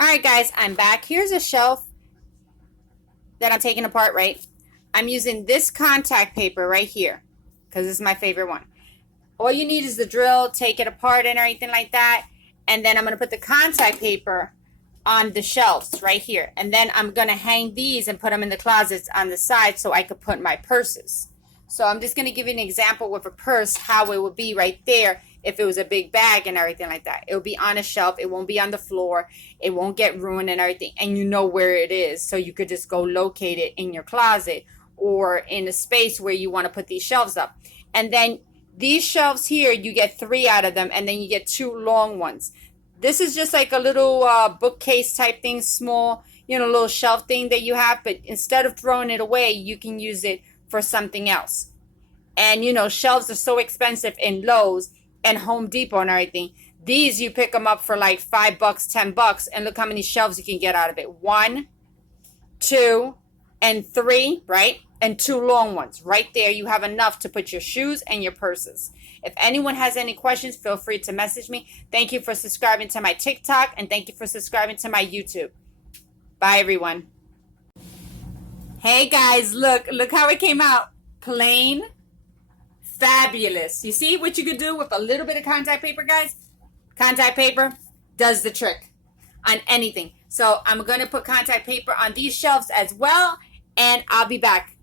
Alright guys, I'm back. Here's a shelf that I'm taking apart, right? I'm using this contact paper right here because this is my favorite one. All you need is the drill, take it apart and everything like that. And then I'm going to put the contact paper on the shelves right here. And then I'm going to hang these and put them in the closets on the side so I could put my purses. So I'm just going to give you an example with a purse, how it would be right there if it was a big bag and everything like that. It will be on a shelf. It won't be on the floor. It won't get ruined and everything. And you know where it is. So you could just go locate it in your closet or in a space where you want to put these shelves up. And then these shelves here, you get 3 out of them, and then you get 2 long ones. This is just like a little bookcase type thing, small, little shelf thing that you have. But instead of throwing it away, you can use it for something else. And, shelves are so expensive in Lowe's and Home Depot and everything. These, you pick them up for like $5, $10, and look how many shelves you can get out of it. 1, 2, and 3, right? And 2 long ones. Right there, you have enough to put your shoes and your purses. If anyone has any questions, feel free to message me. Thank you for subscribing to my TikTok, and thank you for subscribing to my YouTube. Bye, everyone. Hey, guys, look how it came out. Plain, fabulous. You see what you could do with a little bit of contact paper, guys? Contact paper does the trick on anything. So I'm going to put contact paper on these shelves as well, and I'll be back.